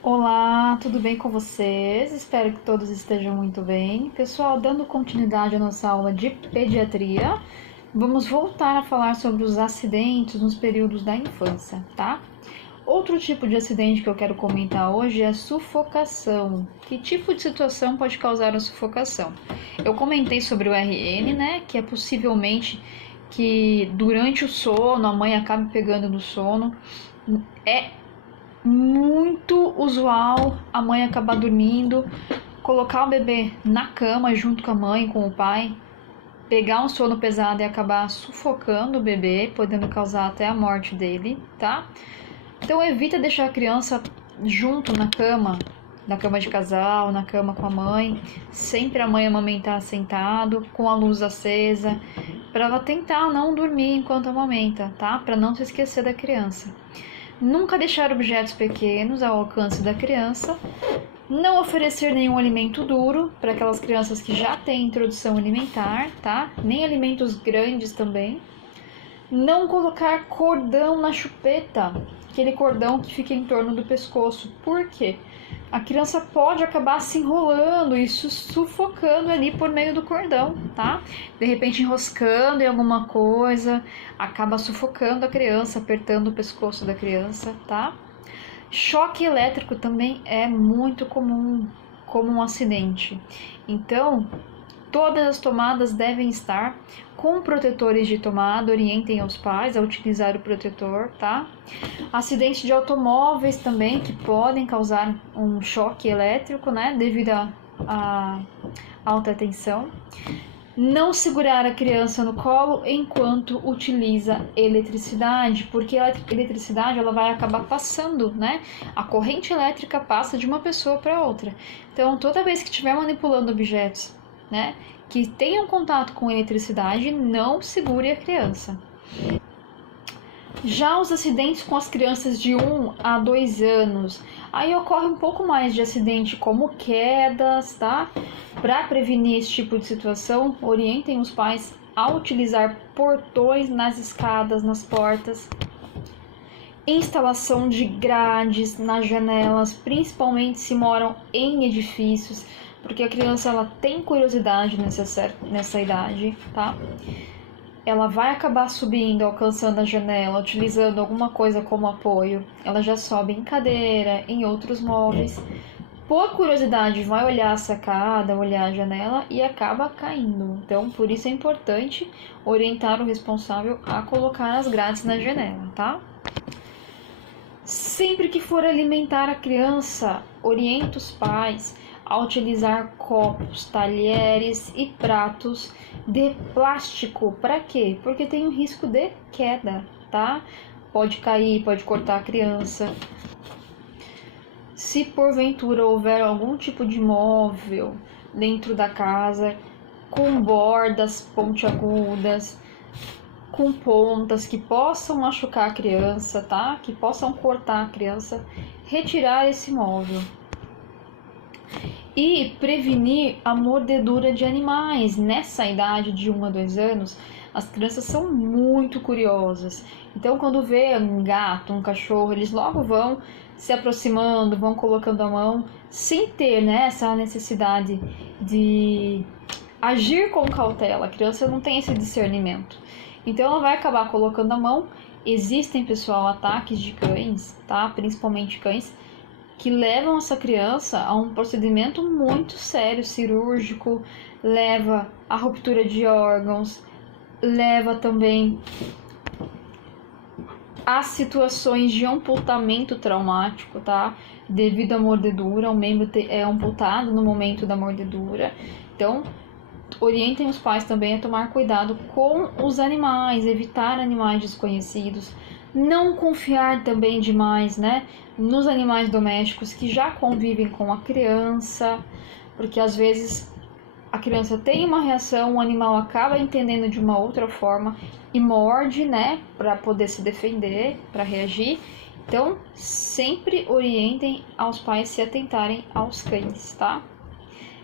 Olá, tudo bem com vocês? Espero que todos estejam muito bem. Pessoal, dando continuidade à nossa aula de pediatria, vamos voltar a falar sobre os acidentes nos períodos da infância, tá? Outro tipo de acidente que eu quero comentar hoje é a sufocação. Que tipo de situação pode causar a sufocação? Eu comentei sobre o RN, né, que é possivelmente que durante o sono a mãe acabe pegando no sono. É muito usual a mãe acabar dormindo, colocar o bebê na cama junto com a mãe, com o pai, pegar um sono pesado e acabar sufocando o bebê, podendo causar até a morte dele, tá? Então evita deixar a criança junto na cama de casal, na cama com a mãe, sempre a mãe amamentar sentado, com a luz acesa, para ela tentar não dormir enquanto amamenta, tá? Para não se esquecer da criança. Nunca deixar objetos pequenos ao alcance da criança. Não oferecer nenhum alimento duro para aquelas crianças que já têm introdução alimentar, tá? Nem alimentos grandes também. Não colocar cordão na chupeta, aquele cordão que fica em torno do pescoço. Por quê? A criança pode acabar se enrolando e sufocando ali por meio do cordão, tá? De repente enroscando em alguma coisa, acaba sufocando a criança, apertando o pescoço da criança, tá? Choque elétrico também é muito comum como um acidente. Então, todas as tomadas devem estar com protetores de tomada, orientem os pais a utilizar o protetor, tá? Acidentes de automóveis também, que podem causar um choque elétrico, né, devido a alta tensão. Não segurar a criança no colo enquanto utiliza eletricidade, porque a eletricidade ela vai acabar passando, né? A corrente elétrica passa de uma pessoa para outra. Então, toda vez que estiver manipulando objetos, né, que tenham contato com eletricidade, não segure a criança. Já os acidentes com as crianças de 1 a 2 anos, aí ocorre um pouco mais de acidente como quedas, tá? Para prevenir esse tipo de situação, orientem os pais a utilizar portões nas escadas, nas portas, instalação de grades nas janelas, principalmente se moram em edifícios, porque a criança ela tem curiosidade nessa idade, tá? Ela vai acabar subindo, alcançando a janela, utilizando alguma coisa como apoio. Ela já sobe em cadeira, em outros móveis. Por curiosidade, vai olhar a sacada, olhar a janela e acaba caindo. Então, por isso é importante orientar o responsável a colocar as grades na janela, tá? Sempre que for alimentar a criança, oriente os pais a utilizar copos, talheres e pratos de plástico. Para quê? Porque tem o risco de queda, tá? Pode cair, pode cortar a criança. Se porventura houver algum tipo de móvel dentro da casa com bordas pontiagudas, com pontas que possam machucar a criança, tá? Que possam cortar a criança, retirar esse móvel. E prevenir a mordedura de animais. Nessa idade de 1 a 2 anos, as crianças são muito curiosas. Então, quando vê um gato, um cachorro, eles logo vão se aproximando, vão colocando a mão, sem ter, né, essa necessidade de agir com cautela. A criança não tem esse discernimento. Então, ela vai acabar colocando a mão. Existem, pessoal, ataques de cães, tá? Principalmente cães, que levam essa criança a um procedimento muito sério, cirúrgico, leva à ruptura de órgãos, leva também a situações de amputamento traumático, tá? Devido à mordedura, o membro é amputado no momento da mordedura. Então, orientem os pais também a tomar cuidado com os animais, evitar animais desconhecidos, não confiar também demais, né, nos animais domésticos que já convivem com a criança, porque às vezes a criança tem uma reação, o animal acaba entendendo de uma outra forma e morde, né, para poder se defender, para reagir. Então, sempre orientem aos pais se atentarem aos cães, tá?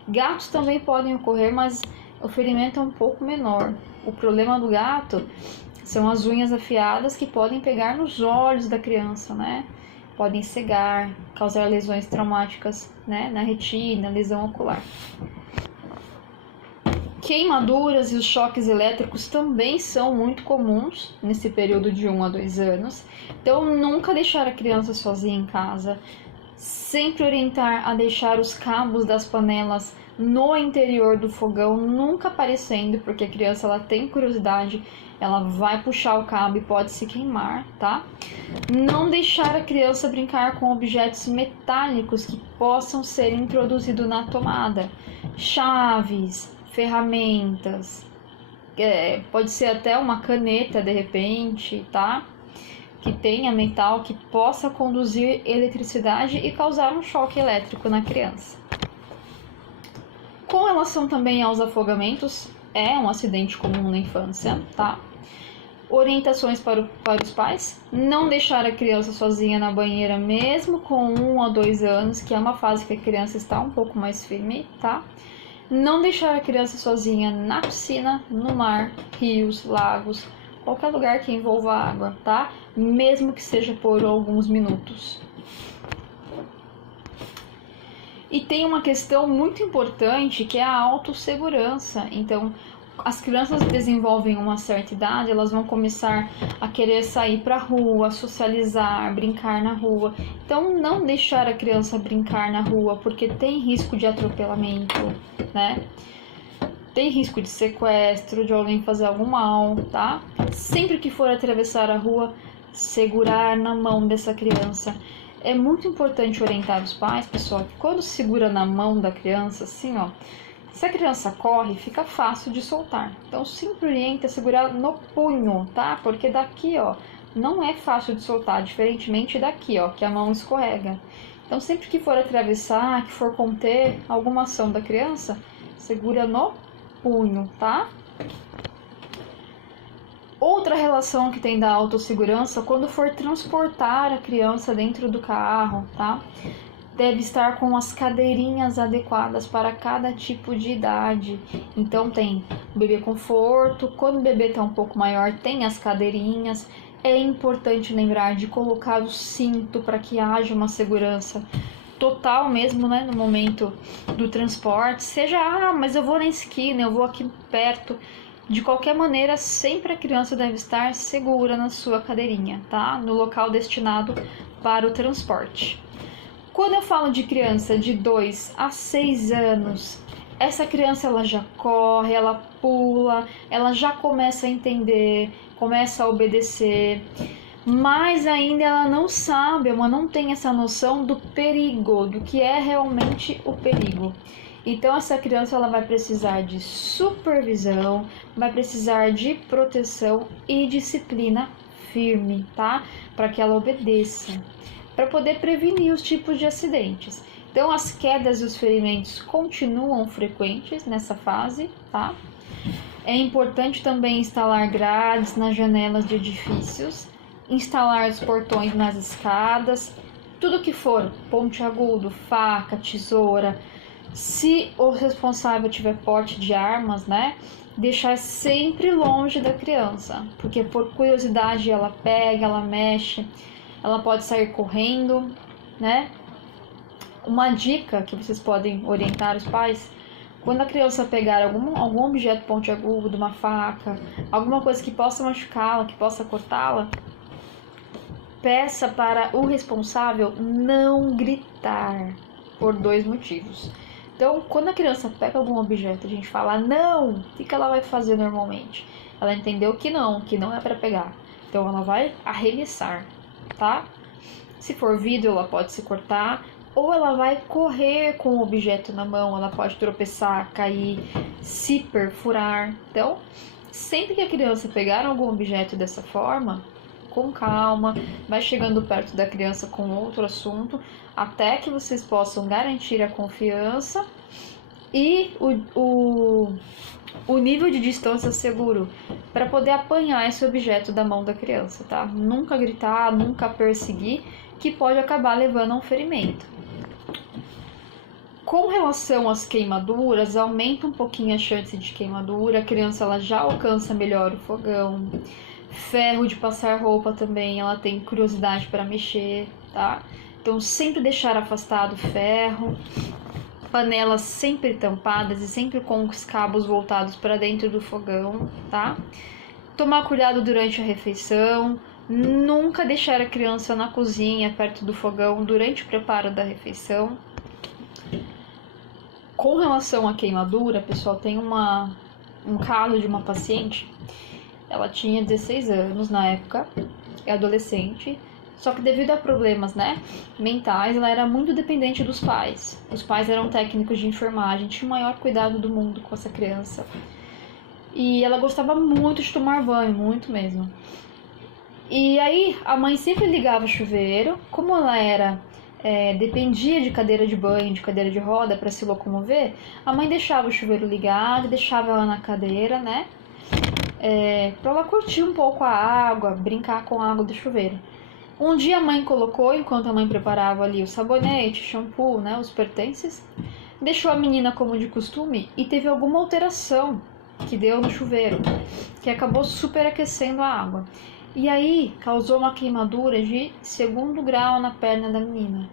Gatos também podem ocorrer, mas o ferimento é um pouco menor. O problema do gato são as unhas afiadas que podem pegar nos olhos da criança, né? podem cegar, causar lesões traumáticas, né, na retina, lesão ocular. Queimaduras e os choques elétricos também são muito comuns nesse período de 1 a 2 anos. Então, nunca deixar a criança sozinha em casa. Sempre orientar a deixar os cabos das panelas no interior do fogão, nunca aparecendo, porque a criança ela tem curiosidade, ela vai puxar o cabo e pode se queimar, tá? Não deixar a criança brincar com objetos metálicos que possam ser introduzidos na tomada. Chaves, ferramentas, pode ser até uma caneta de repente, tá? Que tenha metal que possa conduzir eletricidade e causar um choque elétrico na criança. Com relação também aos afogamentos, é um acidente comum na infância, tá? Orientações para os pais: não deixar a criança sozinha na banheira mesmo com 1 a 2 anos, que é uma fase que a criança está um pouco mais firme, tá? Não deixar a criança sozinha na piscina, no mar, rios, lagos, qualquer lugar que envolva água, tá? Mesmo que seja por alguns minutos. E tem uma questão muito importante que é a autossegurança. Então, as crianças desenvolvem uma certa idade, elas vão começar a querer sair para a rua, socializar, brincar na rua. Então, não deixar a criança brincar na rua, porque tem risco de atropelamento, né? Tem risco de sequestro, de alguém fazer algum mal, tá? Sempre que for atravessar a rua, segurar na mão dessa criança. É muito importante orientar os pais, pessoal, que quando segura na mão da criança, assim, ó, se a criança corre, fica fácil de soltar. Então, sempre orienta a segurar no punho, tá? Porque daqui, ó, não é fácil de soltar, diferentemente daqui, ó, que a mão escorrega. Então, sempre que for atravessar, que for conter alguma ação da criança, segura no punho, tá? Outra relação que tem da autossegurança, quando for transportar a criança dentro do carro, tá? Deve estar com as cadeirinhas adequadas para cada tipo de idade. Então tem o bebê conforto, quando o bebê está um pouco maior tem as cadeirinhas. É importante lembrar de colocar o cinto para que haja uma segurança total mesmo, né, no momento do transporte. Seja, mas eu vou na esquina, eu vou aqui perto. De qualquer maneira, sempre a criança deve estar segura na sua cadeirinha, tá? No local destinado para o transporte. Quando eu falo de criança de 2 a 6 anos, essa criança ela já corre, ela pula, ela já começa a entender, começa a obedecer, mas ainda ela não sabe, ela não tem essa noção do perigo, do que é realmente o perigo. Então essa criança ela vai precisar de supervisão, vai precisar de proteção e disciplina firme, tá? Para que ela obedeça, para poder prevenir os tipos de acidentes. Então as quedas e os ferimentos continuam frequentes nessa fase, tá? É importante também instalar grades nas janelas de edifícios, instalar os portões nas escadas, tudo que for pontiagudo, faca, tesoura. Se o responsável tiver porte de armas, né, deixar sempre longe da criança, porque por curiosidade ela pega, ela mexe, ela pode sair correndo, né? Uma dica que vocês podem orientar os pais: quando a criança pegar algum objeto pontiagudo, uma faca, alguma coisa que possa machucá-la, que possa cortá-la, peça para o responsável não gritar, por 2 motivos. Então, quando a criança pega algum objeto, a gente fala não, o que ela vai fazer normalmente? Ela entendeu que não é para pegar. Então, ela vai arremessar, tá? Se for vidro, ela pode se cortar, ou ela vai correr com o objeto na mão, ela pode tropeçar, cair, se perfurar. Então, sempre que a criança pegar algum objeto dessa forma, com calma, vai chegando perto da criança com outro assunto, até que vocês possam garantir a confiança e o nível de distância seguro para poder apanhar esse objeto da mão da criança, tá? Nunca gritar, nunca perseguir, que pode acabar levando a um ferimento. Com relação às queimaduras, aumenta um pouquinho a chance de queimadura, a criança ela já alcança melhor o fogão. Ferro de passar roupa também, ela tem curiosidade para mexer, tá? Então sempre deixar afastado o ferro, panelas sempre tampadas e sempre com os cabos voltados para dentro do fogão, tá? Tomar cuidado durante a refeição, nunca deixar a criança na cozinha perto do fogão durante o preparo da refeição. Com relação à queimadura, pessoal, tem um caso de uma paciente, ela tinha 16 anos na época, é adolescente, só que devido a problemas, né, mentais, ela era muito dependente dos pais. Os pais eram técnicos de enfermagem, tinha o maior cuidado do mundo com essa criança. E ela gostava muito de tomar banho, muito mesmo. E aí a mãe sempre ligava o chuveiro, como ela dependia de cadeira de banho, de cadeira de roda para se locomover, a mãe deixava o chuveiro ligado, deixava ela na cadeira, né? Para ela curtir um pouco a água, brincar com a água do chuveiro. Um dia a mãe colocou, enquanto a mãe preparava ali o sabonete, shampoo, né, os pertences, deixou a menina como de costume e teve alguma alteração que deu no chuveiro, que acabou superaquecendo a água. E aí causou uma queimadura de 2º grau na perna da menina.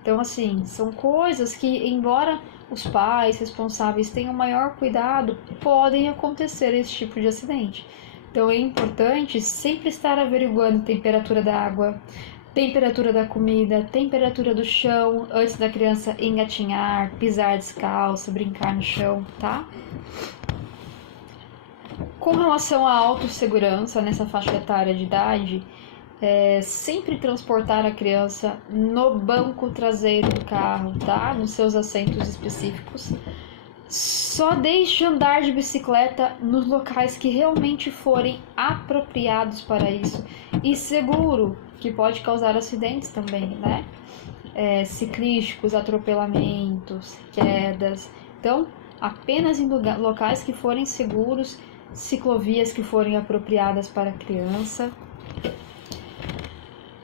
Então, assim, são coisas que, embora os pais responsáveis tenham maior cuidado, podem acontecer esse tipo de acidente. Então, é importante sempre estar averiguando a temperatura da água, temperatura da comida, temperatura do chão, antes da criança engatinhar, pisar descalço, brincar no chão, tá? Com relação à autossegurança nessa faixa etária de idade, sempre transportar a criança no banco traseiro do carro, tá? Nos seus assentos específicos. Só deixe andar de bicicleta nos locais que realmente forem apropriados para isso e seguro, que pode causar acidentes também, né? Ciclísticos, atropelamentos, quedas. Então, apenas em locais que forem seguros, ciclovias que forem apropriadas para a criança.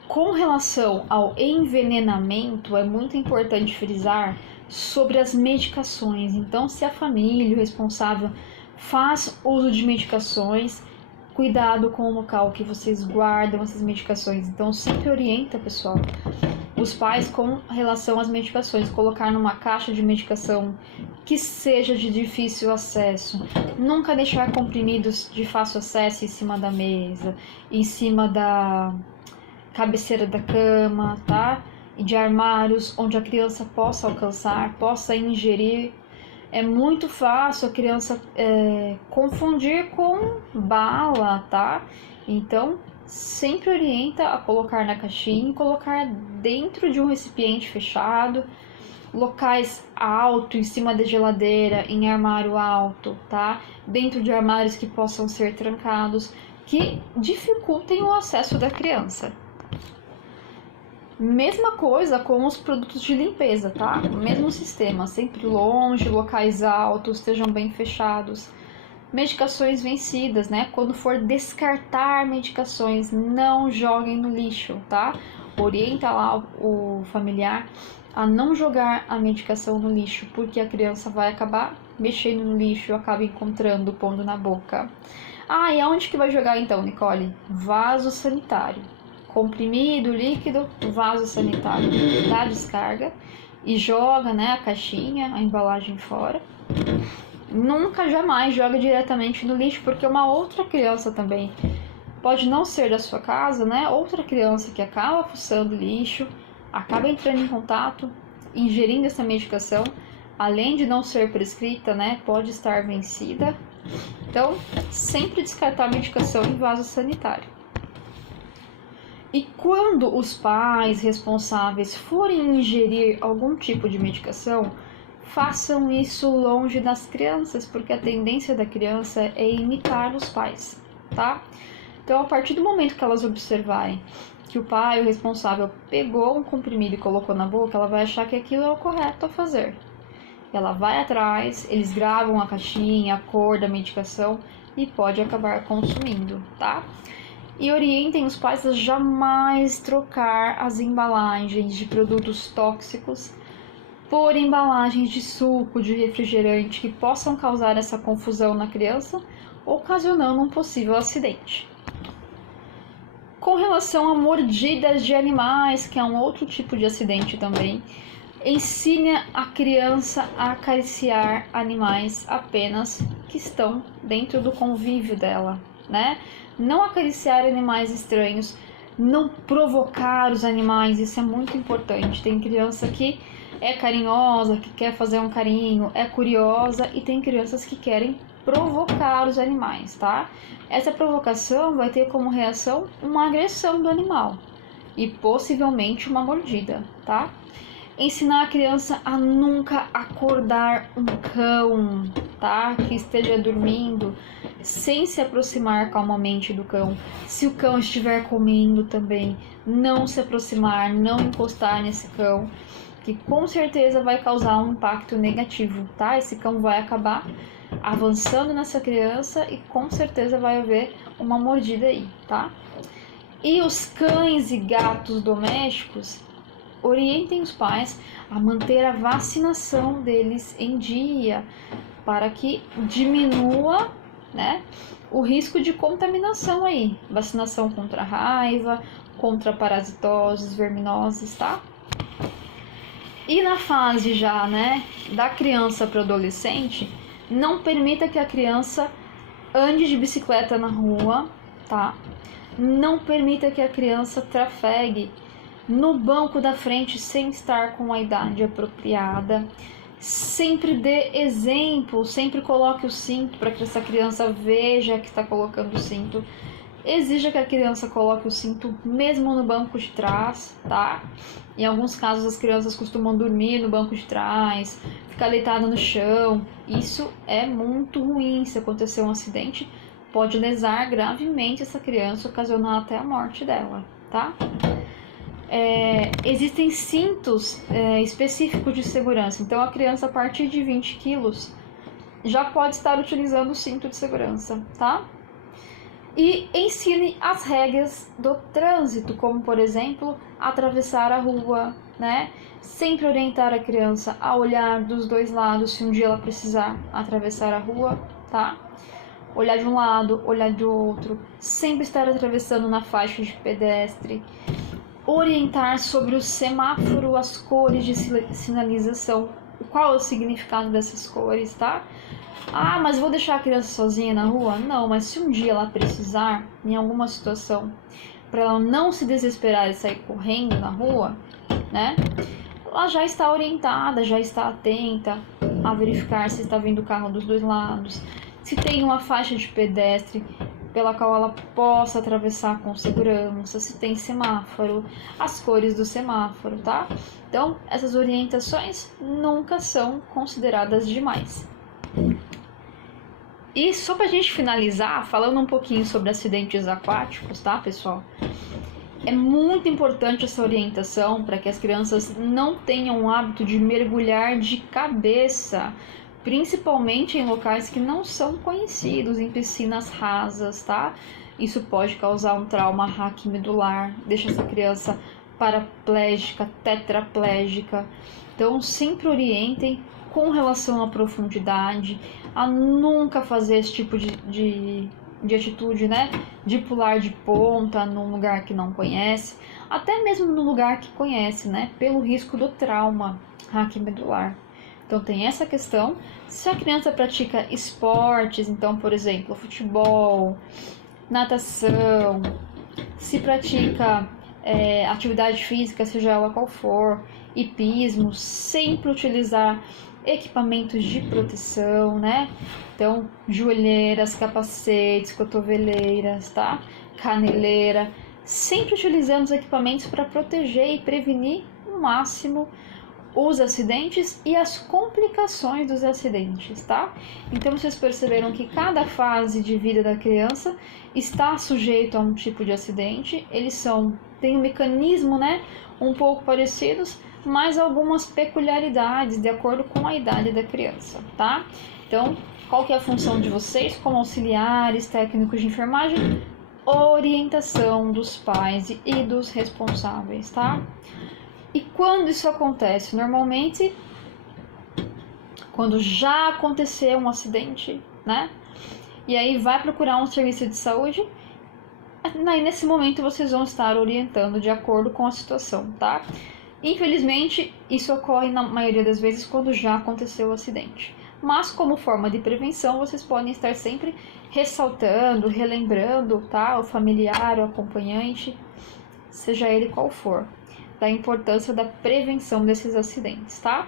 Com relação ao envenenamento, é muito importante frisar sobre as medicações. Então, se a família, o responsável, faz uso de medicações, cuidado com o local que vocês guardam essas medicações. Então, sempre orienta, pessoal, os pais com relação às medicações, colocar numa caixa de medicação que seja de difícil acesso. Nunca deixar comprimidos de fácil acesso em cima da mesa, em cima da cabeceira da cama, tá? E de armários onde a criança possa alcançar, possa ingerir. É muito fácil a criança confundir com bala, tá? Então, sempre orienta a colocar na caixinha e colocar dentro de um recipiente fechado, locais altos, em cima da geladeira, em armário alto, tá? Dentro de armários que possam ser trancados, que dificultem o acesso da criança. Mesma coisa com os produtos de limpeza, tá? Mesmo sistema, sempre longe, locais altos, estejam bem fechados. Medicações vencidas, né? Quando for descartar medicações, não joguem no lixo, tá? Orienta lá o familiar a não jogar a medicação no lixo, porque a criança vai acabar mexendo no lixo, acaba encontrando, pondo na boca. E aonde que vai jogar então, Nicole? Vaso sanitário. Comprimido, líquido, vaso sanitário. Dá descarga e joga, né, a caixinha, a embalagem fora. Nunca, jamais joga diretamente no lixo, porque uma outra criança também, pode não ser da sua casa, né, outra criança que acaba fuçando lixo, acaba entrando em contato, ingerindo essa medicação, além de não ser prescrita, né, pode estar vencida. Então, sempre descartar a medicação em vaso sanitário. E quando os pais responsáveis forem ingerir algum tipo de medicação, façam isso longe das crianças, porque a tendência da criança é imitar os pais, tá? Então, a partir do momento que elas observarem que o pai, o responsável, pegou um comprimido e colocou na boca, ela vai achar que aquilo é o correto a fazer. Ela vai atrás, eles gravam a caixinha, a cor da medicação e pode acabar consumindo, tá? E orientem os pais a jamais trocar as embalagens de produtos tóxicos por embalagens de suco, de refrigerante, que possam causar essa confusão na criança, ocasionando um possível acidente. Com relação a mordidas de animais, que é um outro tipo de acidente também, ensine a criança a acariciar animais apenas que estão dentro do convívio dela, né? Não acariciar animais estranhos, não provocar os animais, isso é muito importante. Tem criança que é carinhosa, que quer fazer um carinho, é curiosa, e tem crianças que querem provocar os animais, tá? Essa provocação vai ter como reação uma agressão do animal e possivelmente uma mordida, tá? Ensinar a criança a nunca acordar um cão, tá? Que esteja dormindo, sem se aproximar calmamente do cão. Se o cão estiver comendo também, não se aproximar, não encostar nesse cão, que com certeza vai causar um impacto negativo, tá? Esse cão vai acabar avançando nessa criança e com certeza vai haver uma mordida aí, tá? E os cães e gatos domésticos, orientem os pais a manter a vacinação deles em dia, para que diminua, né, o risco de contaminação aí. Vacinação contra a raiva, contra parasitoses, verminoses, tá? E na fase já, né, da criança para o adolescente, não permita que a criança ande de bicicleta na rua, tá? Não permita que a criança trafegue no banco da frente sem estar com a idade apropriada. Sempre dê exemplo, sempre coloque o cinto para que essa criança veja que está colocando o cinto. Exija que a criança coloque o cinto mesmo no banco de trás, tá? Em alguns casos as crianças costumam dormir no banco de trás, ficar deitada no chão. Isso é muito ruim. Se acontecer um acidente, pode lesar gravemente essa criança, ocasionar até a morte dela, tá? Existem cintos específicos de segurança. Então a criança a partir de 20 quilos já pode estar utilizando o cinto de segurança, tá? E ensine as regras do trânsito, como por exemplo, atravessar a rua, né? Sempre orientar a criança a olhar dos dois lados se um dia ela precisar atravessar a rua, tá? Olhar de um lado, olhar de outro, sempre estar atravessando na faixa de pedestre. Orientar sobre o semáforo, as cores de sinalização, qual é o significado dessas cores, tá? Ah, mas vou deixar a criança sozinha na rua? Não, mas se um dia ela precisar, em alguma situação, para ela não se desesperar e sair correndo na rua, né? Ela já está orientada, já está atenta a verificar se está vindo o carro dos dois lados, se tem uma faixa de pedestre pela qual ela possa atravessar com segurança, se tem semáforo, as cores do semáforo, tá? Então, essas orientações nunca são consideradas demais. E só pra gente finalizar, falando um pouquinho sobre acidentes aquáticos, tá, pessoal? É muito importante essa orientação para que as crianças não tenham o hábito de mergulhar de cabeça, principalmente em locais que não são conhecidos, em piscinas rasas, tá? Isso pode causar um trauma raquimedular, deixa essa criança paraplégica, tetraplégica. Então, sempre orientem com relação à profundidade, a nunca fazer esse tipo de atitude, né? De pular de ponta num lugar que não conhece, até mesmo no lugar que conhece, né? Pelo risco do trauma raquimedular. Então tem essa questão. Se a criança pratica esportes, então, por exemplo, futebol, natação, se pratica atividade física, seja ela qual for, hipismo, sempre utilizar equipamentos de proteção, né? Então, joelheiras, capacetes, cotoveleiras, tá? Caneleira, sempre utilizando os equipamentos para proteger e prevenir o máximo os acidentes e as complicações dos acidentes, tá? Então vocês perceberam que cada fase de vida da criança está sujeito a um tipo de acidente. Eles têm um mecanismo, né, um pouco parecidos, mas algumas peculiaridades de acordo com a idade da criança, tá? Então, qual que é a função de vocês como auxiliares, técnicos de enfermagem? Orientação dos pais e dos responsáveis, tá? E quando isso acontece? Normalmente, quando já aconteceu um acidente, né? E aí vai procurar um serviço de saúde, nesse momento vocês vão estar orientando de acordo com a situação, tá? Infelizmente, isso ocorre na maioria das vezes quando já aconteceu o acidente. Mas como forma de prevenção, vocês podem estar sempre ressaltando, relembrando, tá? O familiar, o acompanhante, seja ele qual for, da importância da prevenção desses acidentes, tá?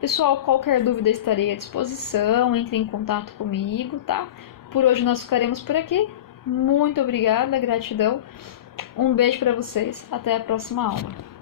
Pessoal, qualquer dúvida estarei à disposição, entre em contato comigo, tá? Por hoje nós ficaremos por aqui. Muito obrigada, gratidão. Um beijo para vocês. Até a próxima aula.